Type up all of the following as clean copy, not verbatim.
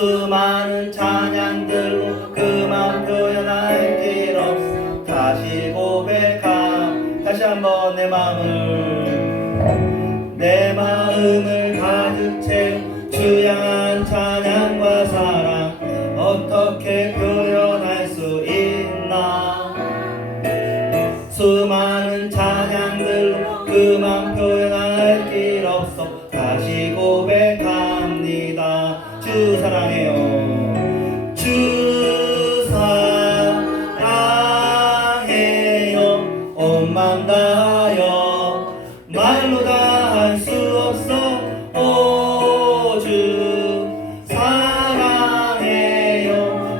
수많은 찬양들로 그만 표현할 길 없어 다시 고백함. 다시 한번 내 마음을 가득 채운 주 향한 찬양과 사랑 어떻게 표현할 수 있나. 수많은 찬양들로 그만 표현할 길 없어 다시 고백합니다. 주 사랑해요. 주 사랑해요. 온 맘 다하여 말로 다 할 수 없어. 오 주 사랑해요.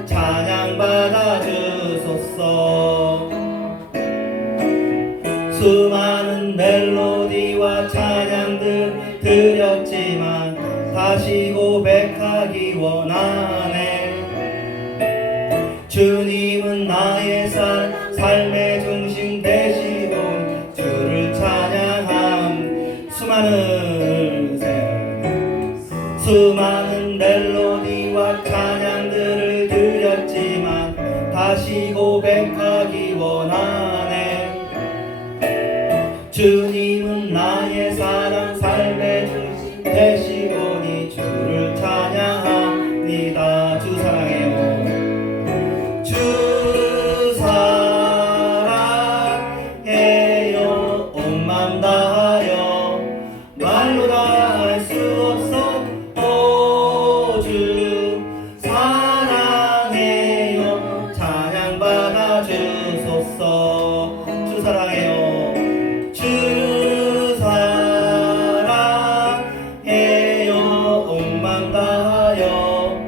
찬양 받아 주소서. 수많은 멜로디와 찬양들 드렸지만 다시 고백하기 원하네. 주님은 나의 삶의 중심 되시고 주를 찬양함. 수많은 멜로디와 찬양들을 드렸지만 다시 고백하기 원하네. 주님은 나의 사랑 삶의 중심 되시고니 주를 찬양합니다. 주 사랑해요. 주 사랑해요. 온 맘 다하여 말로 다 할 수 없어. 오 주 사랑해요. 찬양 받아 주소서. 주 사랑해요. 주 사랑해요. 온 맘 다하여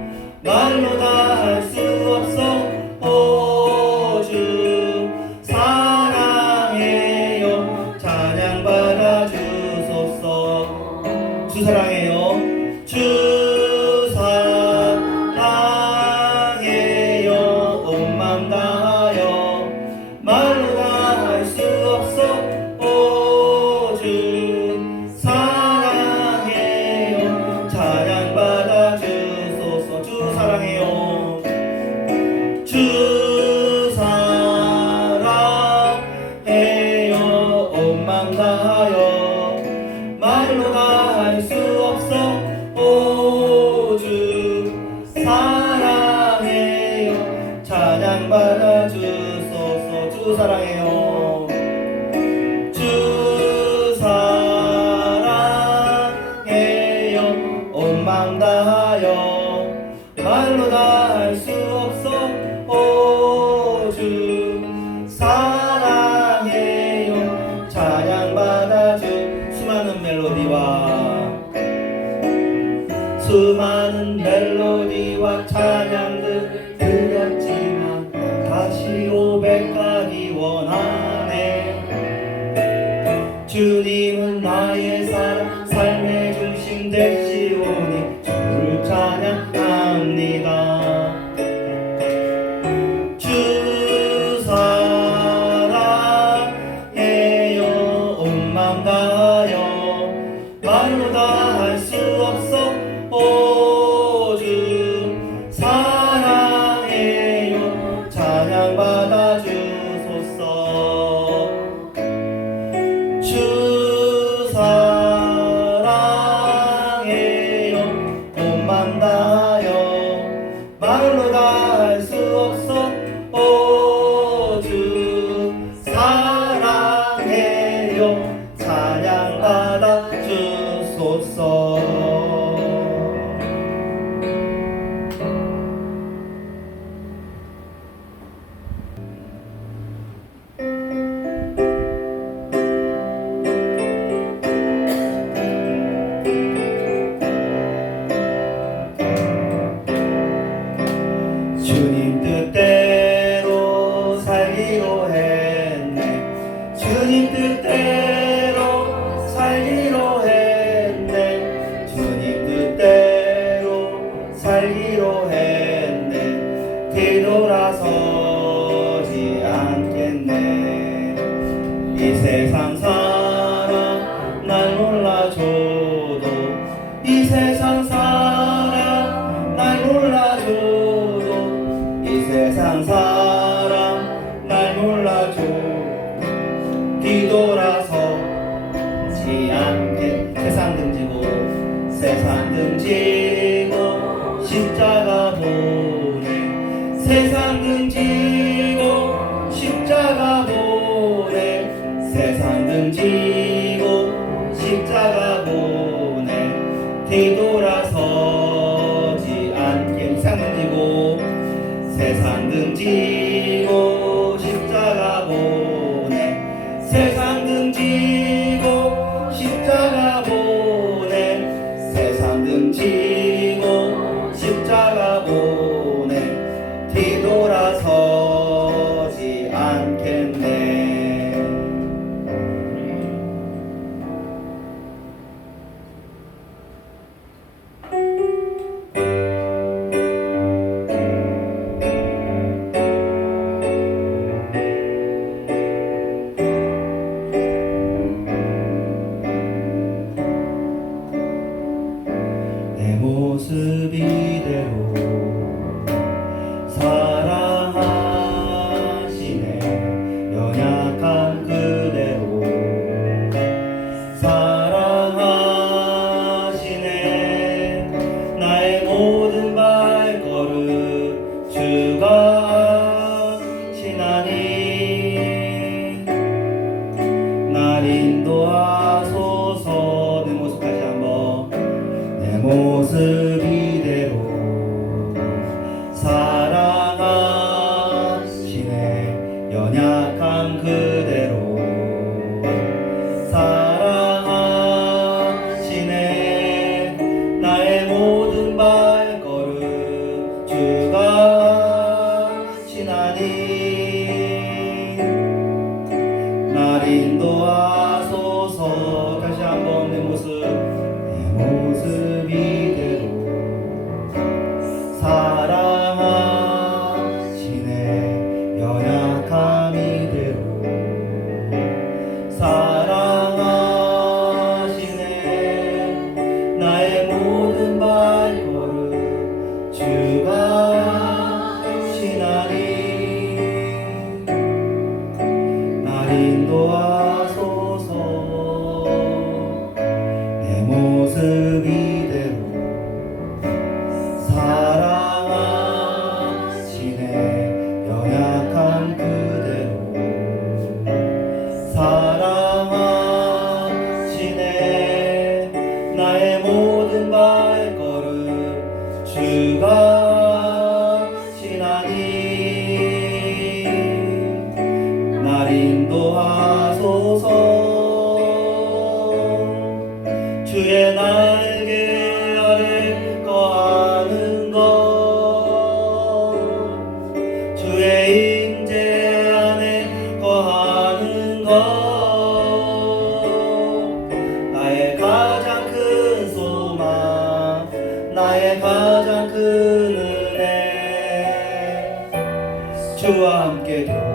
말로 다 할 수 없어. 오 주 사랑해요. 찬양 받아 주소서. 주 사랑해요. 주 사랑해요. 온 맘 다하여 말로 다 할 수 없어. 오 주 사랑해요. 찬양 받아 주소서. 주 사랑해요. 주 사랑해요. 온 맘 다하여 말로 다 할 수 없어. 오 주 사랑해요. 찬양 받아 주소서. 주 사랑해요. 주 사랑해요. 온 맘 다하여 말로 다 할 수 없어. 오 주 사랑해요. 찬양 받아 주. 수많은 멜로디와 찬양들 드렸지만 다시 고백하기 원하네. 주님은 나의 사랑 삶의 중심 되시오니 주를 찬양합니다. 주 사랑해요. 온 맘 다하여 말로 다 할 수 없어. 오 주 사랑해요. 찬양 받아 주소서. 주 사랑해요. 온 맘 다하여 말로 다 할 수 없어. 오 주 사랑해요. 찬양 받아 주소서. 십자가 보내 세상 등지고 십자가 보내 세상 등지고 십자가 보내 뒤돌아서지 않게 세상 등지고 세상 등지고 십자가 보내 세상 등지고 십자가 보내 세상 등지고 십자가 보내 뒤돌아서지 않겠네. 내 모습 이대로 사랑하시네 연약한 그대로 사랑하시네 나의 모든 발걸음 주가 아시나니 날 인도하소서. 내 모습 다시 한번 내 모습 이대로 사랑하시네 연약한 그대로 사랑하시네 나의 모든 발걸음 주가 아시나니 날 인도하소서. 다시 한번 내 모습 이대로 사랑하시네 연약함 이대로 사랑하시네 나의 모든 발걸음 주가 아시나니 날 인도하소서. 내 모습 이대로 사랑하시네 연약한 그대로 사랑하시네 나의 모든 발걸음 주가 아시나니 날 인도하소서. 주의 날개 아래 거하는 것 주의 임재 안에 거하는 것 나의 가장 큰 소망 나의 가장 큰 은혜 주와 함께 동행하느니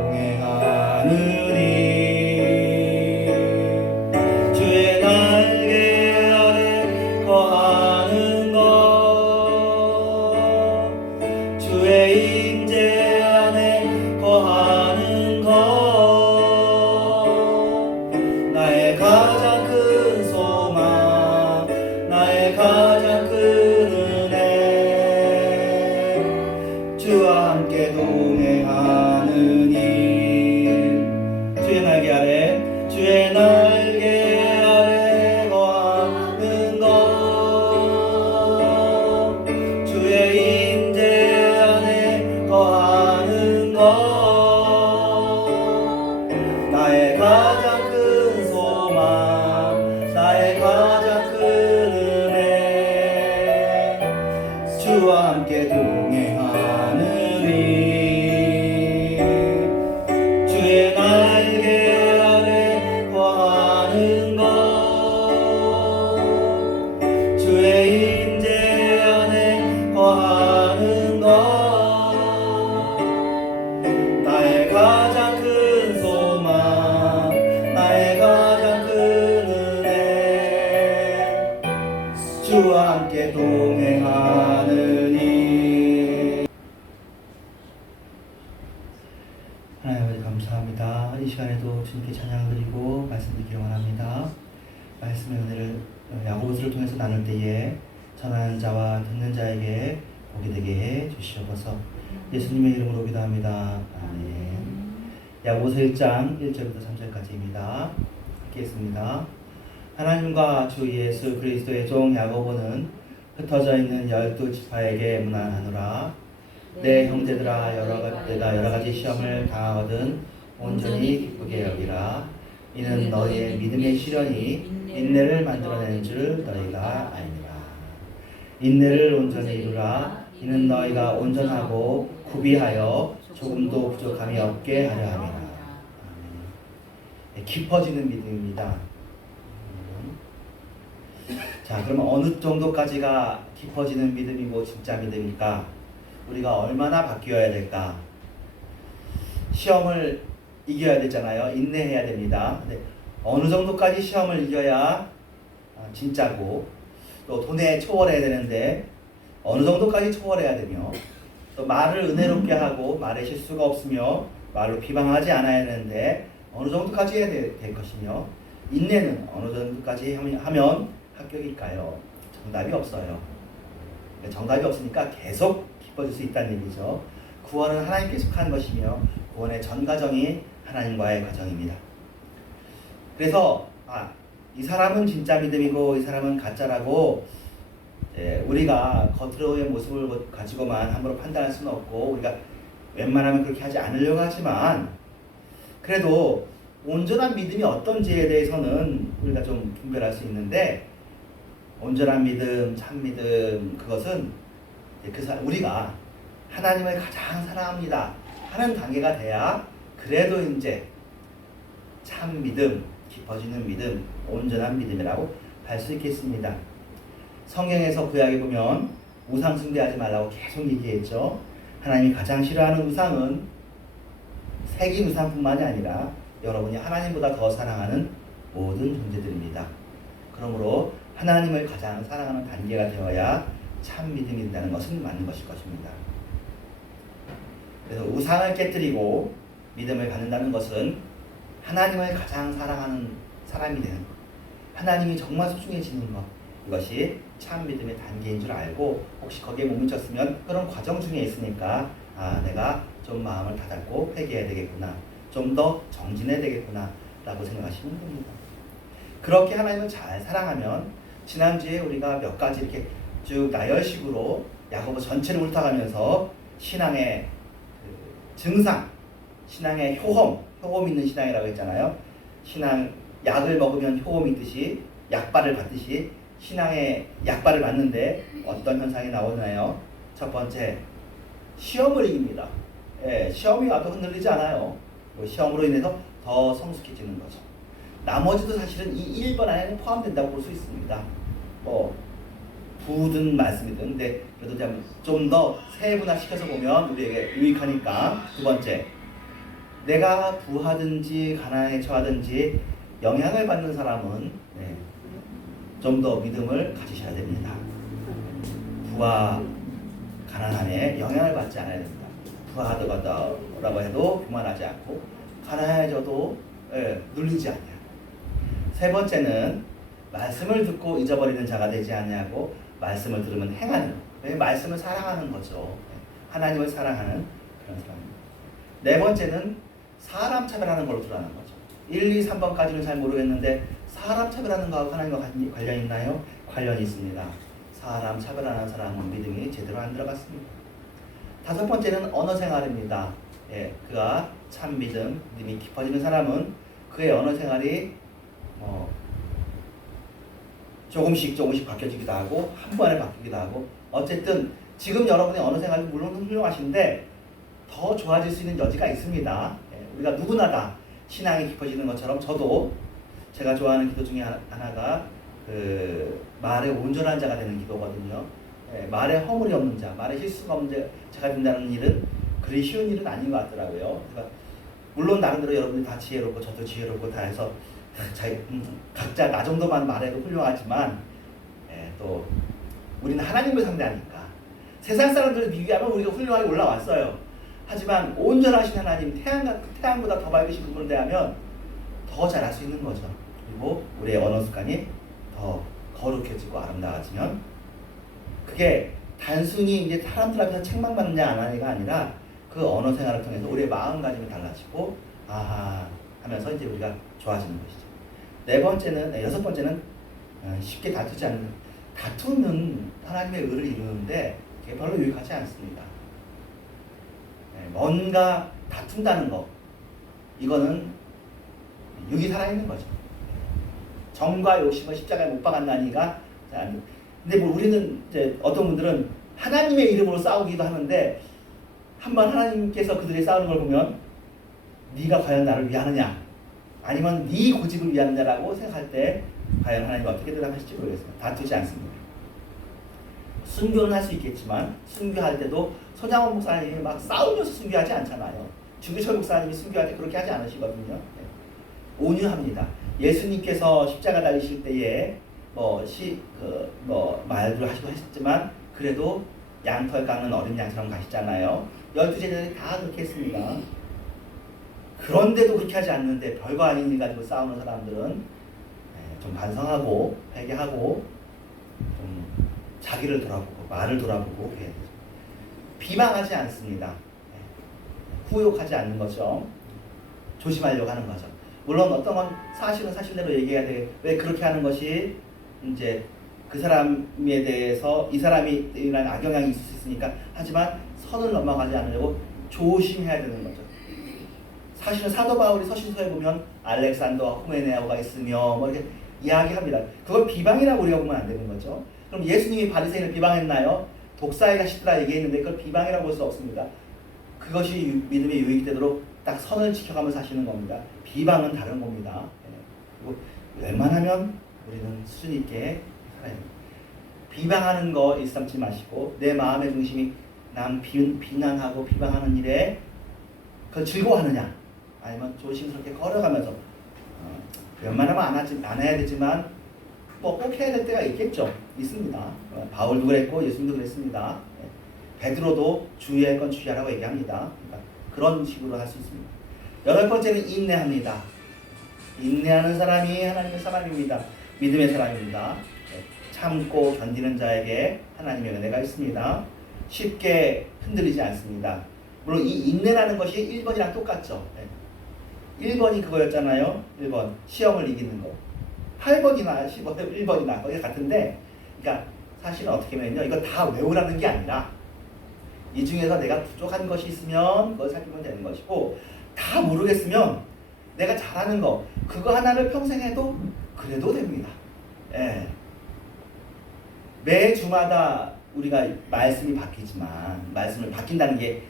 주의 날개 아래 거하는 것 주의 임재 안에 거하는 것 나의 가장 큰 소망 나의 가장 큰 은혜 주와 함께 동행하느니 주의 날개 아래 주의 날개 아래 거하는 것 주의 임재 안에 거하는 것 나의 가장 큰 소망 나의 가장 큰 은혜 주와 함께 동행하느니 주의 날개 아래 거하는 것 주의 임재 안에 거하는 것 나의 가장 큰 소망 나의 가장 큰 은혜 주와 함께 동행하느니. 하나님 아버지 감사합니다. 이 시간에도 주님께 찬양을 드리고 말씀드리기 원합니다. 말씀의 은혜를 야고보서를 통해서 나눌 때에 전하는 자와 듣는 자에게 복이 되게 해 주시옵소서. 예수님의 이름으로 기도합니다. 아멘. 야고보서 1장 1절부터 3절까지입니다. 읽겠습니다. 하나님과 주 예수 그리스도의 종 야고보는 흩어져 있는 12지파에게 문안하노라. 내 형제들아, 내가 여러 가지 시험을 당하거든 온전히 기쁘게 여기라. 이는 너희의 믿음의 시련이 인내를 만들어내는 줄 너희가 아니라. 인내를 온전히 이루라. 이는 너희가 온전하고 구비하여 조금도 부족함이 없게 하려 함이라. 깊어지는 믿음입니다. 자, 그럼 어느 정도까지가 깊어지는 믿음이고 진짜 믿음일까? 우리가 얼마나 바뀌어야 될까? 시험을 이겨야 되잖아요. 인내해야 됩니다. 근데 어느 정도까지 시험을 이겨야 진짜고, 또 돈에 초월해야 되는데 어느 정도까지 초월해야 되며, 또 말을 은혜롭게 하고 말에 실수가 없으며 말로 비방하지 않아야 되는데 어느 정도까지 해야 될 것이며, 인내는 어느 정도까지 하면 합격일까요? 정답이 없어요. 정답이 없으니까 계속 기뻐질 수 있다는 얘기죠. 구원은 하나님께 속한 것이며 구원의 전 과정이 하나님과의 과정입니다. 그래서 이 사람은 진짜 믿음이고 이 사람은 가짜라고 우리가 겉으로의 모습을 가지고만 함부로 판단할 수는 없고, 우리가 웬만하면 그렇게 하지 않으려고 하지만, 그래도 온전한 믿음이 어떤지에 대해서는 우리가 좀 분별할 수 있는데, 온전한 믿음, 참 믿음, 그것은 우리가 하나님을 가장 사랑합니다 하는 단계가 돼야 그래도 이제 참 믿음, 깊어지는 믿음, 온전한 믿음이라고 할 수 있겠습니다. 성경에서 구약에 보면 우상 숭배하지 말라고 계속 얘기했죠. 하나님이 가장 싫어하는 우상은 새긴 우상뿐만이 아니라 여러분이 하나님보다 더 사랑하는 모든 존재들입니다. 그러므로 하나님을 가장 사랑하는 단계가 되어야 참 믿음이 된다는 것은 맞는 것일 것입니다. 그래서 우상을 깨뜨리고 믿음을 갖는다는 것은 하나님을 가장 사랑하는 사람이 되는 것, 하나님이 정말 소중해지는 것, 이것이 참 믿음의 단계인 줄 알고, 혹시 거기에 못 미쳤으면 그런 과정 중에 있으니까 내가 좀 마음을 다잡고 회개해야 되겠구나, 좀 더 정진해야 되겠구나 라고 생각하시면 됩니다. 그렇게 하나님을 잘 사랑하면, 지난주에 우리가 몇 가지 이렇게 쭉 나열식으로 야고보 전체를 훑어가면서 신앙의 증상, 신앙의 효험 있는 신앙이라고 했잖아요. 신앙, 약을 먹으면 효험이 있듯이, 약발을 받듯이 신앙의 약발을 받는데 어떤 현상이 나오나요? 첫 번째, 시험을 이깁니다. 시험이 와도 흔들리지 않아요. 시험으로 인해서 더 성숙해지는 거죠. 나머지도 사실은 이 1번 안에는 포함된다고 볼 수 있습니다. 부든 말씀이든. 근데 그래도 좀 더 세분화시켜서 보면 우리에게 유익하니까. 두 번째, 내가 부하든지 가난에 처하든지 영향을 받는 사람은 좀 더 믿음을 가지셔야 됩니다. 부와 가난함에 영향을 받지 않아야 됩니다. 부하다고 해도 교만하지 않고, 가난해져도 눌리지 않냐. 세 번째는 말씀을 듣고 잊어버리는 자가 되지 않냐고, 말씀을 들으면 행하는, 말씀을 사랑하는 거죠. 하나님을 사랑하는 그런 사람입니다. 네 번째는 사람 차별하는 걸로 드러나는 거죠. 1, 2, 3번까지는 잘 모르겠는데 사람 차별하는 거하고 하나님과 관련이 있나요? 관련이 있습니다. 사람 차별하는 사람은 믿음이 제대로 안 들어갔습니다. 다섯 번째는 언어 생활입니다. 그가 참 믿음이 깊어지는 사람은 그의 언어 생활이 조금씩 바뀌어지기도 하고 한 번에 바뀌기도 하고, 어쨌든 지금 여러분의 언어 생활이 물론 훌륭하신데 더 좋아질 수 있는 여지가 있습니다. 우리가 누구나 다 신앙이 깊어지는 것처럼, 저도 제가 좋아하는 기도 중에 하나가 말에 온전한 자가 되는 기도거든요. 말에 허물이 없는 자, 말에 실수가 없는 자가 된다는 일은 그리 쉬운 일은 아닌 것 같더라고요. 그러니까 물론 나름대로 여러분이 다 지혜롭고 저도 지혜롭고 다 해서 각자 나 정도만 말해도 훌륭하지만, 또 우리는 하나님을 상대하니까 세상 사람들을 비교하면 우리가 훌륭하게 올라왔어요. 하지만 온전하신 하나님, 태양보다 더 밝으신 그분을 대하면 더 잘할 수 있는 거죠. 그리고 우리의 언어 습관이 더 거룩해지고 아름다워지면 그게 단순히 이제 사람들 앞에서 책망 받느냐 안 하느냐가 아니라 그 언어 생활을 통해서 우리의 마음가짐이 달라지고 아하 하면서 이제 우리가 좋아지는 것이죠. 여섯 번째는 쉽게 다투지 않는 다투는 하나님의 의를 이루는데 그게 별로 유익하지 않습니다. 뭔가 다툰다는 거 이거는 육이 살아있는 거죠. 정과 욕심을 십자가에 못 박았나니가 근데 뭐 우리는 이제 어떤 분들은 하나님의 이름으로 싸우기도 하는데 한번 하나님께서 그들이 싸우는 걸 보면 네가 과연 나를 위하느냐 아니면 네 고집을 위하느냐라고 생각할 때 과연 하나님이 어떻게 대답하실지 모르겠습니다. 다투지 않습니다. 순교는 할 수 있겠지만 순교할 때도 손양원 목사님이 막 싸우면서 순교하지 않잖아요. 주기철 목사님이 순교할 때 그렇게 하지 않으시거든요. 온유합니다. 예수님께서 십자가 달리실 때에 말도 하시고 했지만 그래도 양털 깎는 어린 양처럼 가시잖아요. 12제자들이 다 그렇게 했습니다. 그런데도 그렇게 하지 않는데 별거 아닌 일 가지고 싸우는 사람들은 좀 반성하고 회개하고 좀 자기를 돌아보고 말을 돌아보고 해야 되죠. 비방하지 않습니다. 후욕하지 않는 거죠. 조심하려고 하는 거죠. 물론 어떤 건 사실은 사실대로 얘기해야 돼. 왜 그렇게 하는 것이 이제 그 사람에 대해서 이 사람이 이런 악영향이 있을 수 있으니까 하지만 선을 넘어가지 않으려고 조심해야 되는 거죠. 사실은 사도 바울이 서신서에 보면 알렉산더와 후메네오가 있으며 뭐 이렇게 이야기합니다. 그걸 비방이라고 우리가 보면 안 되는 거죠. 그럼 예수님이 바리새인을 비방했나요? 독사의 자식들아 얘기했는데 그걸 비방이라고 볼 수 없습니다. 그것이 믿음의 유익이 되도록 딱 선을 지켜가면서 하시는 겁니다. 비방은 다른 겁니다. 그리고 웬만하면 우리는 수준 있게 살아야 됩니다. 비방하는 거 일삼지 마시고 내 마음의 중심이 남 비난하고 비방하는 일에 그걸 즐거워하느냐 아니면 조심스럽게 걸어가면서 웬만하면 안 해야 되지만 뭐 꼭 해야 될 때가 있겠죠. 있습니다. 바울도 그랬고 예수님도 그랬습니다. 베드로도 주의할 건 주의하라고 얘기합니다. 그러니까 그런 식으로 할 수 있습니다. 여덟 번째는 인내합니다. 인내하는 사람이 하나님의 사람입니다. 믿음의 사람입니다. 참고 견디는 자에게 하나님의 은혜가 있습니다. 쉽게 흔들리지 않습니다. 물론 이 인내라는 것이 1번이랑 똑같죠. 1번이 그거였잖아요. 1번 시험을 이기는 거. 8번이나 1번이나 거기 같은데 그러니까 사실은 어떻게 보면요. 이거 다 외우라는 게 아니라 이 중에서 내가 부족한 것이 있으면 그걸 살피면 되는 것이고 다 모르겠으면 내가 잘하는 거 그거 하나를 평생 해도 그래도 됩니다. 예. 매 주마다 우리가 말씀이 바뀌지만 말씀을 바뀐다는 게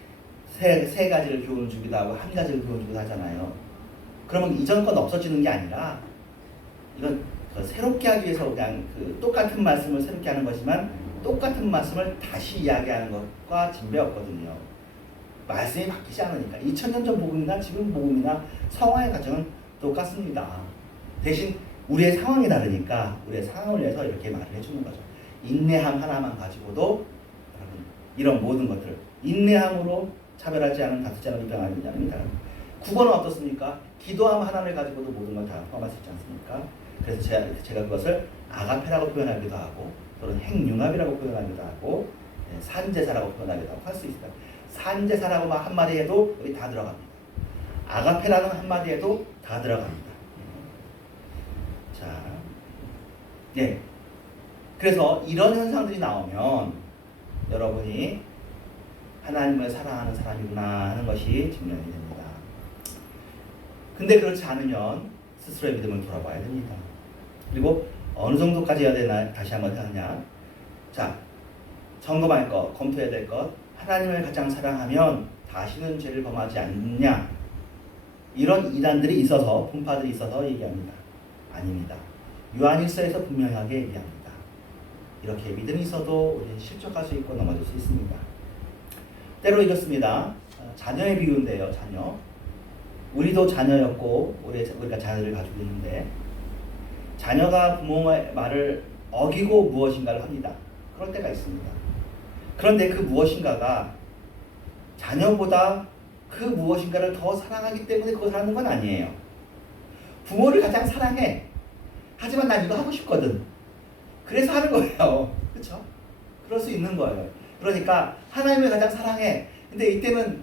세 가지를 교훈을 주기도 하고 한 가지를 교훈을 주기도 하잖아요. 그러면 이전 건 없어지는 게 아니라 이건 새롭게 하기 위해서 그냥 똑같은 말씀을 새롭게 하는 거지만 똑같은 말씀을 다시 이야기하는 것과 진배없거든요. 말씀이 바뀌지 않으니까 2000년 전 복음이나 지금 복음이나 성화의 과정은 똑같습니다. 대신 우리의 상황이 다르니까 우리의 상황을 위해서 이렇게 말을 해주는 거죠. 인내함 하나만 가지고도 여러분 이런 모든 것들 인내함으로 차별하지 않은 다투지 않은 비방하지 않는 다 9번은 어떻습니까? 기도함 하나를 가지고도 모든 걸 다 포함할 수 있지 않습니까? 그래서 제가 그것을 아가페라고 표현하기도 하고 또는 행융합이라고 표현하기도 하고 산제사라고 표현하기도 하고 할 수 있습니다. 산제사라고 한마디 해도 여기 다 들어갑니다. 아가페라는 한마디 해도 다 들어갑니다. 자, 네. 그래서 이런 현상들이 나오면 여러분이 하나님을 사랑하는 사람이구나 하는 것이 증명이 됩니다. 근데 그렇지 않으면 스스로의 믿음을 돌아봐야 됩니다. 그리고 어느 정도까지 해야 되나 다시 한번 하냐. 자, 점검할 것, 검토해야 될 것. 하나님을 가장 사랑하면 다시는 죄를 범하지 않느냐. 이런 이단들이 있어서 분파들이 있어서 얘기합니다. 아닙니다. 요한일서에서 분명하게 얘기합니다. 이렇게 믿음이 있어도 우리는 실족할 수 있고 넘어질 수 있습니다. 때로 이렇습니다. 자녀의 비유인데요. 자녀. 우리도 자녀였고 우리가 자녀를 가지고 있는데 자녀가 부모의 말을 어기고 무엇인가를 합니다. 그럴 때가 있습니다. 그런데 그 무엇인가가 자녀보다 그 무엇인가를 더 사랑하기 때문에 그것을 하는 건 아니에요. 부모를 가장 사랑해. 하지만 난 이거 하고 싶거든. 그래서 하는 거예요. 그렇죠? 그럴 수 있는 거예요. 그러니까 하나님을 가장 사랑해. 근데 이때는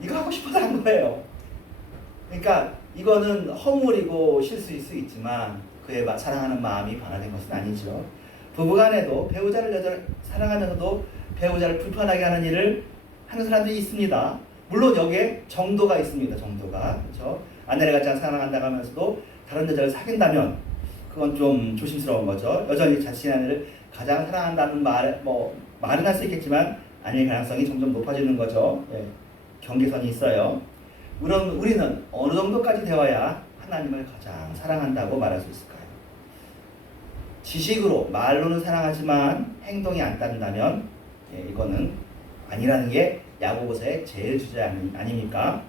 이거 하고 싶어서 한 거예요. 그러니까 이거는 허물이고 실수일 수 있지만 그의 사랑하는 마음이 변화된 것은 아니죠. 부부간에도 배우자를 사랑하면서도 배우자를 불편하게 하는 일을 하는 사람들이 있습니다. 물론 여기에 정도가 있습니다. 정도가. 그렇죠? 아내를 가장 사랑한다고 하면서도 다른 여자를 사귄다면 그건 좀 조심스러운 거죠. 여전히 자신의 아내를 가장 사랑한다는 말은 할 수 있겠지만 아닐 가능성이 점점 높아지는 거죠. 예, 경계선이 있어요. 우리는 어느 정도까지 되어야 하나님을 가장 사랑한다고 말할 수 있을까요? 지식으로 말로는 사랑하지만 행동이 안 따른다면 이거는 아니라는 게 야고보서의 제일 주제 아닙니까?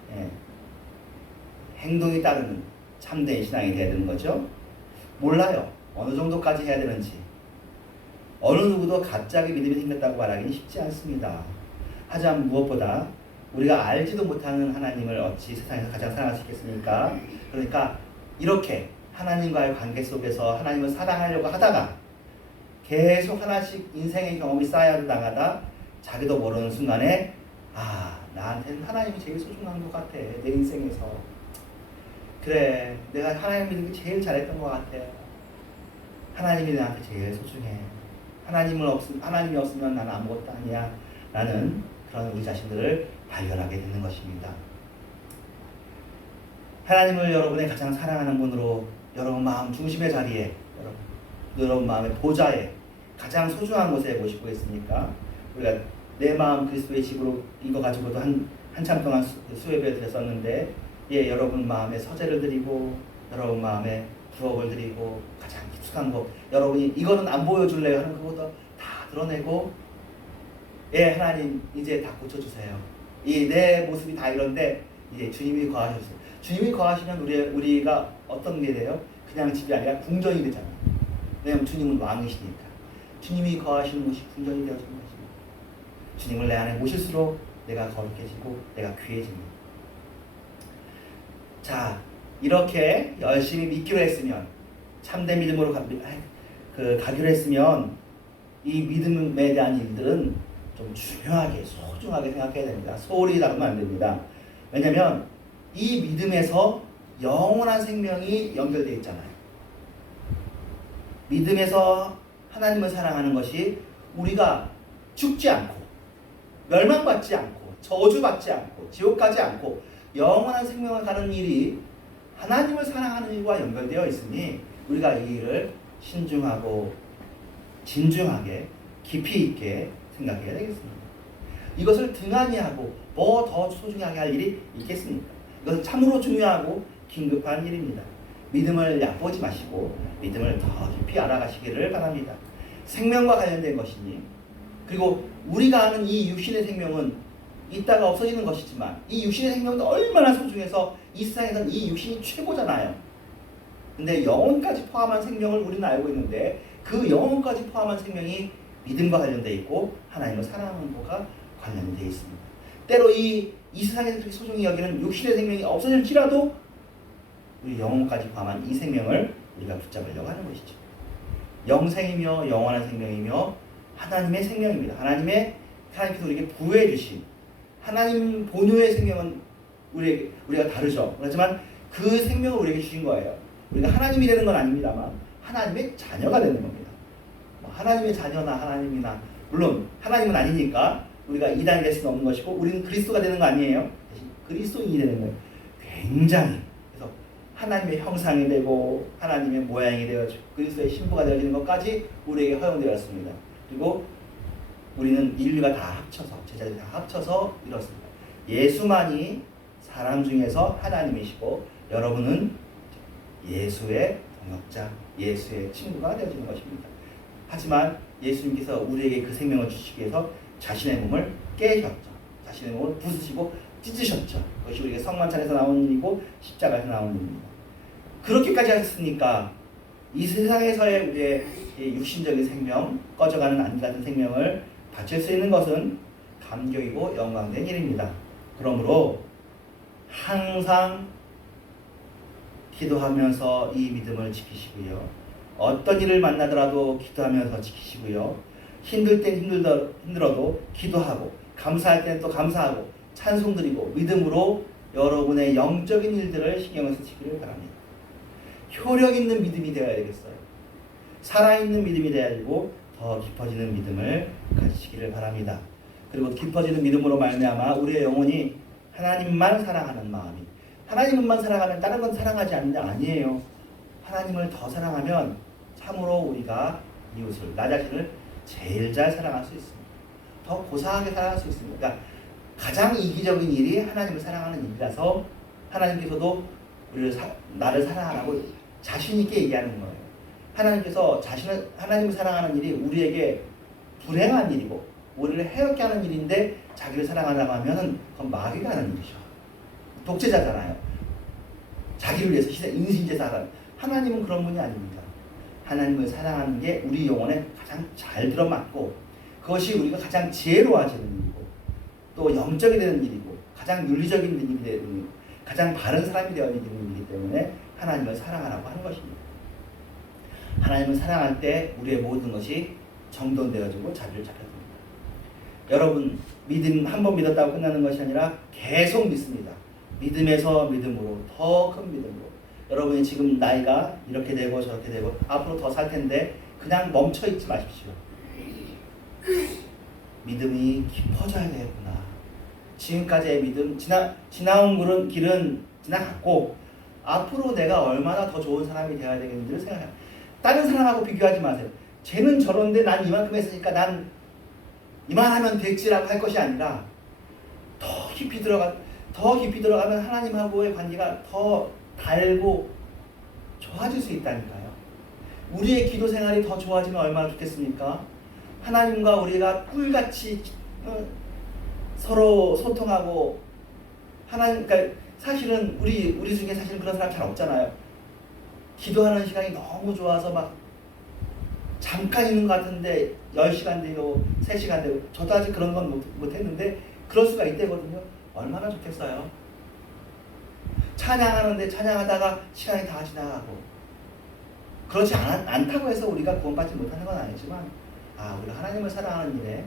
행동이 따르는 참된 신앙이 돼야 되는 거죠. 몰라요. 어느 정도까지 해야 되는지. 어느 누구도 갑자기 믿음이 생겼다고 말하기는 쉽지 않습니다. 하지만 무엇보다 우리가 알지도 못하는 하나님을 어찌 세상에서 가장 사랑할 수 있겠습니까? 그러니까 이렇게 하나님과의 관계 속에서 하나님을 사랑하려고 하다가 계속 하나씩 인생의 경험이 쌓여 나가다 자기도 모르는 순간에 나한테는 하나님이 제일 소중한 것 같아. 내 인생에서. 그래, 내가 하나님 믿는 게 제일 잘했던 것 같아. 하나님이 나한테 제일 소중해. 하나님이 없으면 나는 아무것도 아니야. 라는 그런 우리 자신들을 발견하게 되는 것입니다. 하나님을 여러분의 가장 사랑하는 분으로 여러분 마음 중심의 자리에 여러분 마음의 보좌에 가장 소중한 곳에 모시고 있습니까? 우리가 내 마음 그리스도의 집으로 이거 가지고도 한참 동안 수예배를 드렸었는데 여러분 마음에 서재를 드리고 여러분 마음에 부업을 드리고 가장 깊숙한 거 여러분이 이거는 안 보여줄래요 하는 그것도 다 드러내고 하나님 이제 다 고쳐주세요. 이 내 모습이 다 이런데 이제 주님이 거하셔주세요. 주님이 거하시면 우리가 어떤 게 돼요? 그냥 집이 아니라 궁전이 되잖아요. 왜냐하면 주님은 왕이시니까. 주님이 거하시는 곳이 궁전이 되어지는 것입니다. 주님을 내 안에 모실수록 내가 거룩해지고 내가 귀해집니다. 자, 이렇게 열심히 믿기로 했으면 참된 믿음으로 가기로 했으면 이 믿음에 대한 일들은 좀 중요하게 소중하게 생각해야 됩니다. 소홀히 다루면 안 됩니다. 왜냐하면 이 믿음에서 영원한 생명이 연결되어 있잖아요. 믿음에서 하나님을 사랑하는 것이 우리가 죽지 않고 멸망받지 않고 저주받지 않고 지옥 가지 않고 영원한 생명을 가는 일이 하나님을 사랑하는 일과 연결되어 있으니 우리가 이 일을 신중하고 진중하게 깊이 있게 생각해야 되겠습니다. 이것을 등한히 하고 뭐 더 소중하게 할 일이 있겠습니까? 이것은 참으로 중요하고 긴급한 일입니다. 믿음을 얕보지 마시고 믿음을 더 깊이 알아가시기를 바랍니다. 생명과 관련된 것이니 그리고 우리가 아는 이 육신의 생명은 있다가 없어지는 것이지만 이 육신의 생명도 얼마나 소중해서 이 세상에서는 이 육신이 최고잖아요. 근데 영혼까지 포함한 생명을 우리는 알고 있는데 그 영혼까지 포함한 생명이 믿음과 관련되어 있고 하나님을 사랑하는 것과 관련되어 있습니다. 때로 이 세상에서 그렇게 소중히 여기는 육신의 생명이 없어질지라도 우리 영혼까지 포함한 이 생명을 우리가 붙잡으려고 하는 것이죠. 영생이며 영원한 생명이며 하나님의 생명입니다. 하나님께서 우리에게 부여해 주신 하나님 본유의 생명은 우리가 다르죠. 그렇지만 그 생명을 우리에게 주신 거예요. 우리가 하나님이 되는 건 아닙니다만 하나님의 자녀가 되는 겁니다. 하나님의 자녀나 하나님이나 물론 하나님은 아니니까 우리가 이단이 될 수는 없는 것이고 우리는 그리스도가 되는 거 아니에요. 대신 그리스도인이 되는 거예요. 굉장히 그래서 하나님의 형상이 되고 하나님의 모양이 되어지고 그리스도의 신부가 되어지는 것까지 우리에게 허용되었습니다. 그리고 우리는 인류가 다 합쳐서 제자들이 다 합쳐서 이렇습니다. 예수만이 사람 중에서 하나님이시고 여러분은 예수의 동역자, 예수의 친구가 되어지는 것입니다. 하지만 예수님께서 우리에게 그 생명을 주시기 위해서 자신의 몸을 깨셨죠. 자신의 몸을 부수시고 찢으셨죠. 그것이 우리에게 성만찬에서 나오는 일이고 십자가에서 나오는 일입니다. 그렇게까지 하셨으니까 이 세상에서의 우리의 육신적인 생명, 꺼져가는 안개 같은 생명을 바칠 수 있는 것은 감격이고 영광된 일입니다. 그러므로 항상 기도하면서 이 믿음을 지키시고요. 어떤 일을 만나더라도 기도하면서 지키시고요. 힘들 땐 힘들어도 기도하고 감사할 때는 또 감사하고 찬송 드리고 믿음으로 여러분의 영적인 일들을 신경을 쓰시기를 바랍니다. 효력 있는 믿음이 되어야 되겠어요. 살아있는 믿음이 되어야 되고 더 깊어지는 믿음을 가지시기를 바랍니다. 그리고 깊어지는 믿음으로 말미암아 우리의 영혼이 하나님만 사랑하는 마음이, 하나님만 사랑하면 다른 건 사랑하지 않는 게 아니에요. 하나님을 더 사랑하면 참으로 우리가 이웃을, 나 자신을 제일 잘 사랑할 수 있습니다. 더 고상하게 사랑할 수 있습니다. 그러니까 가장 이기적인 일이 하나님을 사랑하는 일이라서 하나님께서도 나를 사랑하라고 자신 있게 얘기하는 거예요. 하나님께서 하나님을 사랑하는 일이 우리에게 불행한 일이고 우리를 해롭게 하는 일인데 자기를 사랑하라고 하면은 그건 마귀가 하는 일이죠. 독재자잖아요. 자기를 위해서 인신제사하는. 하나님은 그런 분이 아닙니다. 하나님을 사랑하는 게 우리 영혼에 가장 잘 들어맞고 그것이 우리가 가장 지혜로워지는 일이고 또 영적이 되는 일이고 가장 윤리적인 일이 되는 일, 가장 바른 사람이 되어야 되는 일이기 때문에 하나님을 사랑하라고 하는 것입니다. 하나님을 사랑할 때 우리의 모든 것이 정돈되어지고 자리를 잡혀듭니다. 여러분, 믿음 한 번 믿었다고 끝나는 것이 아니라 계속 믿습니다. 믿음에서 믿음으로, 더 큰 믿음으로. 여러분이 지금 나이가 이렇게 되고 저렇게 되고 앞으로 더 살 텐데 그냥 멈춰 있지 마십시오. 믿음이 깊어져야 되겠구나. 지금까지의 믿음, 지나온 길은 지나갔고 앞으로 내가 얼마나 더 좋은 사람이 되어야 되겠는지를 생각해요. 다른 사람하고 비교하지 마세요. 쟤는 저런데 난 이만큼 했으니까 난 이만하면 됐지라고 할 것이 아니라 더 깊이 들어가면 하나님하고의 관계가 더 달고 좋아질 수 있다니까요. 우리의 기도 생활이 더 좋아지면 얼마나 좋겠습니까? 하나님과 우리가 꿀같이 서로 소통하고 그러니까 사실은 우리 중에 사실은 그런 사람 잘 없잖아요. 기도하는 시간이 너무 좋아서 막 잠깐 있는 것 같은데 10시간 되고 3시간 되고 저도 아직 그런 건 못했는데 그럴 수가 있대거든요. 얼마나 좋겠어요. 찬양하는데 찬양하다가 시간이 다 지나가고 그렇지 않다고 해서 우리가 구원받지 못하는 건 아니지만 우리가 하나님을 사랑하는 일에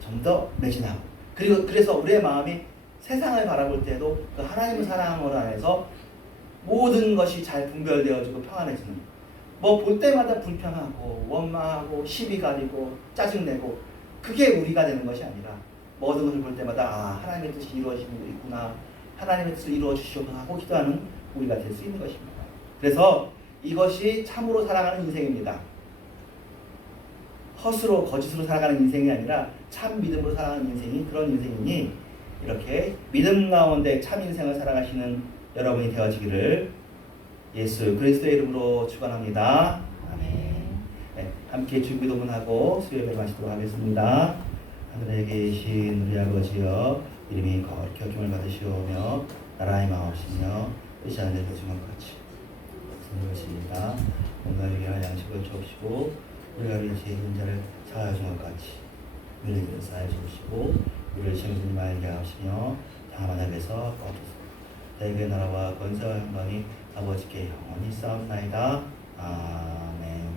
좀 더 매진하고 그래서 우리의 마음이 세상을 바라볼 때도 그 하나님을 사랑함으로 인해서 모든 것이 잘 분별되어지고 평안해지는 뭐 볼 때마다 불평하고 원망하고 시비 가리고 짜증내고 그게 우리가 되는 것이 아니라 모든 것을 볼 때마다 하나님의 뜻이 이루어지고 있구나 하나님의 뜻을 이루어 주시옵소서 하고 기도하는 우리가 될 수 있는 것입니다. 그래서 이것이 참으로 살아가는 인생입니다. 헛으로 거짓으로 살아가는 인생이 아니라 참 믿음으로 살아가는 인생이 그런 인생이니 이렇게 믿음 가운데 참 인생을 살아가시는 여러분이 되어지기를 예수 그리스도의 이름으로 축원합니다. 아멘. 네, 함께 주기도문하고 수요예배 마치도록 하겠습니다. 하늘에 계신 우리 아버지여 이름이 거룩히 여김을 받으시오며 나라의 마옵시며 뜻이 하늘에서 주는 것 같이 것입니다. 오늘 위한 양식을 주옵시고 우리가 우리 죄인 자를 사하여 준 것 같이 우리를 사하여 주시고 우리를 시험하지 말게 하시며 다만 앞에서 거두소서. 대개의 나라와 권세와 영광이 아버지께 영원히 싸움나이다. 아멘.